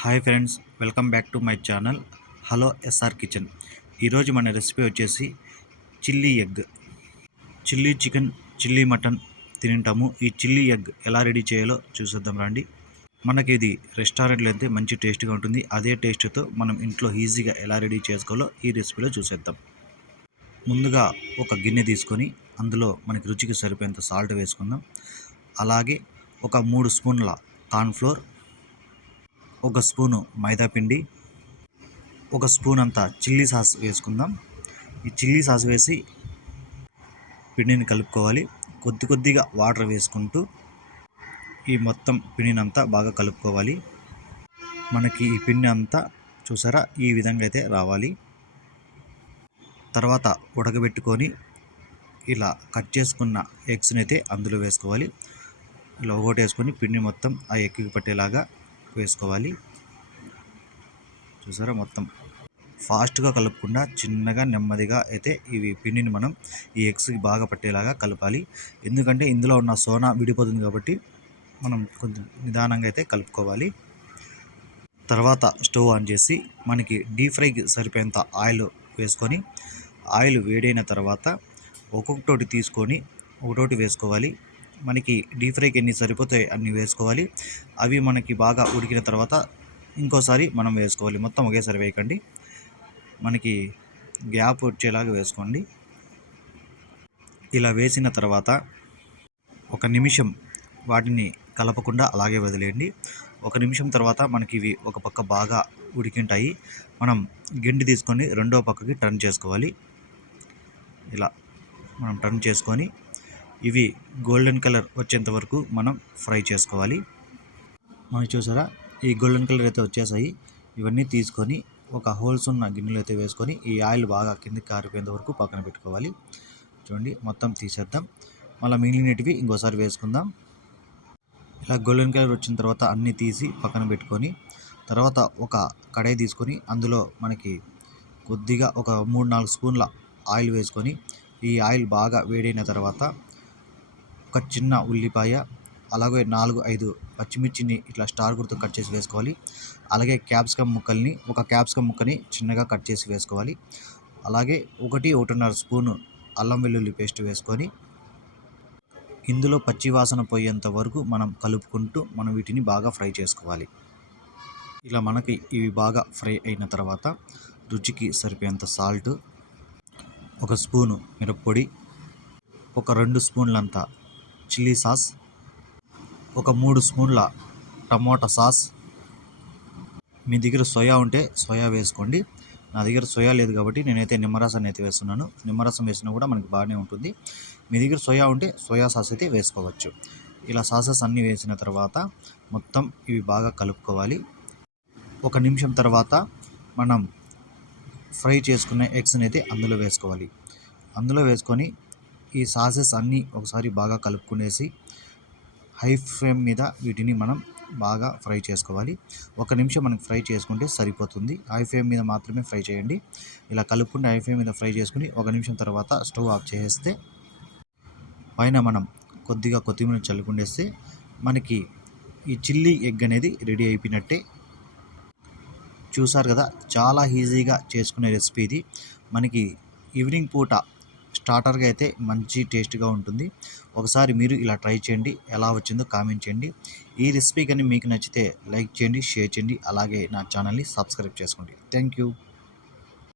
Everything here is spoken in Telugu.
Hi friends welcome back to my channel hello SR kitchen. ఈరోజు మన రెసిపీ వచ్చేసి chilli egg. Chilli chicken chilli mutton తింటాము ఈ చిల్లీ ఎగ్ ఎలా రెడీ చేయాలో చూసేద్దాం రండి. మనకి ఇది రెస్టారెంట్లో అయితే మంచి టేస్ట్గా ఉంటుంది. అదే టేస్ట్తో మనం ఇంట్లో ఈజీగా ఎలా రెడీ చేసుకోవాలో ఈ రెసిపీలో చూసేద్దాం. ముందుగా ఒక గిన్నె తీసుకొని అందులో మనకి రుచికి సరిపోయేంత సాల్ట్ వేసుకుందాం. అలాగే ఒక మూడు స్పూన్ల కార్న్ఫ్లోర్ ఒక స్పూను మైదా పిండి ఒక స్పూన్ అంతా చిల్లీ సాస్ వేసుకుందాం. ఈ చిల్లీ సాస్ వేసి పిండిని కలుపుకోవాలి. కొద్ది కొద్దిగా వాటర్ వేసుకుంటూ ఈ మొత్తం పిండిని అంతా బాగా కలుపుకోవాలి. మనకి ఈ పిండి అంతా చూసారా? ఈ విధంగా అయితే రావాలి. తర్వాత ఉడకబెట్టుకొని ఇలా కట్ చేసుకున్న ఎగ్స్ని అయితే అందులో వేసుకోవాలి. ఇలా ఒకటి వేసుకొని పిండి మొత్తం ఆ ఎగ్కి పట్టేలాగా వేసుకోవాలి. చూసారా మొత్తం. ఫాస్ట్గా కలుపుకుండా చిన్నగా నెమ్మదిగా అయితే ఇవి పిండిని మనం ఈ ఎగ్స్కి బాగా పట్టేలాగా కలపాలి. ఎందుకంటే ఇందులో ఉన్న సోనా విడిపోతుంది కాబట్టి మనం కొంచెం నిదానంగా అయితే కలుపుకోవాలి. తర్వాత స్టవ్ ఆన్ చేసి మనకి డీప్ ఫ్రైకి సరిపోయేంత ఆయిల్ వేసుకొని ఆయిల్ వేడైన తర్వాత ఒక్కొక్కటి తీసుకొని ఒకటోటి వేసుకోవాలి. మనకి డీప్ ఫ్రైకి ఎన్ని సరిపోతాయి అన్ని వేసుకోవాలి. అవి మనకి బాగా ఉడికిన తర్వాత ఇంకోసారి మనం వేసుకోవాలి. మొత్తం ఒకేసారి వేయకండి. మనకి గ్యాప్ వచ్చేలాగా వేసుకోండి. ఇలా వేసిన తర్వాత ఒక నిమిషం వాటిని కలపకుండా అలాగే వదిలేయండి. ఒక నిమిషం తర్వాత మనకి ఇవి ఒక పక్క బాగా ఉడికింటాయి. మనం గిండి తీసుకొని రెండో పక్కకి టర్న్ చేసుకోవాలి. ఇలా మనం టర్న్ చేసుకొని ఇవి గోల్డెన్ కలర్ వచ్చేంత వరకు మనం ఫ్రై చేసుకోవాలి. మనం చూసారా? ఈ గోల్డెన్ కలర్ అయితే వచ్చేసాయి. ఇవన్నీ తీసుకొని ఒక హోల్స్ ఉన్న గిన్నెలో అయితే వేసుకొని ఈ ఆయిల్ బాగా కిందకి కారిపోయేంత వరకు పక్కన పెట్టుకోవాలి. చూడండి మొత్తం తీసేద్దాం. మళ్ళీ మిగిలినటివి ఇంకోసారి వేసుకుందాం. ఇలా గోల్డెన్ కలర్ వచ్చిన తర్వాత అన్నీ తీసి పక్కన పెట్టుకొని తర్వాత ఒక కడాయి తీసుకొని అందులో మనకి కొద్దిగా ఒక మూడు నాలుగు స్పూన్ల ఆయిల్ వేసుకొని ఈ ఆయిల్ బాగా వేడైన తర్వాత ఒక చిన్న ఉల్లిపాయ అలాగే నాలుగు ఐదు పచ్చిమిర్చిని ఇట్లా స్టార్ గుర్తు కట్ చేసి వేసుకోవాలి. అలాగే క్యాప్సికమ్ ముక్కల్ని ఒక క్యాప్సికమ్ ముక్కని చిన్నగా కట్ చేసి వేసుకోవాలి. అలాగే ఒకటి ఒకటిన్నర స్పూను అల్లం వెల్లుల్లి పేస్ట్ వేసుకొని ఇందులో పచ్చి వాసన పోయేంత వరకు మనం కలుపుకుంటూ మనం వీటిని బాగా ఫ్రై చేసుకోవాలి. ఇలా మనకి ఇవి బాగా ఫ్రై అయిన తర్వాత రుచికి సరిపోయేంత సాల్ట్ ఒక స్పూను మిరప్పొడి ఒక రెండు స్పూన్లంత చిల్లీ సాస్ ఒక మూడు స్పూన్ల టమోటా సాస్. మీ దగ్గర సోయా ఉంటే సోయా వేసుకోండి. నా దగ్గర సోయా లేదు కాబట్టి నేనైతే నిమ్మరసం అయితే వేస్తున్నాను. నిమ్మరసం వేసినా కూడా మనకి బాగానే ఉంటుంది. మీ దగ్గర సోయా ఉంటే సోయా సాస్ అయితే వేసుకోవచ్చు. ఇలా సాసెస్ అన్నీ వేసిన తర్వాత మొత్తం ఇవి బాగా కలుపుకోవాలి. ఒక నిమిషం తర్వాత మనం ఫ్రై చేసుకునే ఎగ్స్ని అయితే అందులో వేసుకోవాలి. అందులో వేసుకొని ఈ సాసెస్ అన్నీ ఒకసారి బాగా కలుపుకునేసి హై ఫ్లేమ్ మీద వీటిని మనం బాగా ఫ్రై చేసుకోవాలి. ఒక నిమిషం మనకు ఫ్రై చేసుకుంటే సరిపోతుంది. హై ఫ్లేమ్ మీద మాత్రమే ఫ్రై చేయండి. ఇలా కలుపుకుంటే హై ఫ్లేమ్ మీద ఫ్రై చేసుకుని ఒక నిమిషం తర్వాత స్టవ్ ఆఫ్ చేసేస్తే పైన మనం కొద్దిగా కొత్తిమీర చల్లుకుండేస్తే మనకి ఈ చిల్లీ ఎగ్ అనేది రెడీ అయిపోయినట్టే. చూసారు కదా? చాలా ఈజీగా చేసుకునే రెసిపీ ఇది. మనకి ఈవినింగ్ పూట స్టార్టర్గా అయితే మంచి టేస్ట్గా ఉంటుంది. ఒకసారి మీరు ఇలా ట్రై చేయండి. ఎలా వచ్చిందో కామెంట్ చేయండి. ఈ రెసిపీ కానీ మీకు నచ్చితే లైక్ చేయండి షేర్ చేయండి. అలాగే నా ఛానల్ని సబ్స్క్రైబ్ చేసుకోండి. Thank you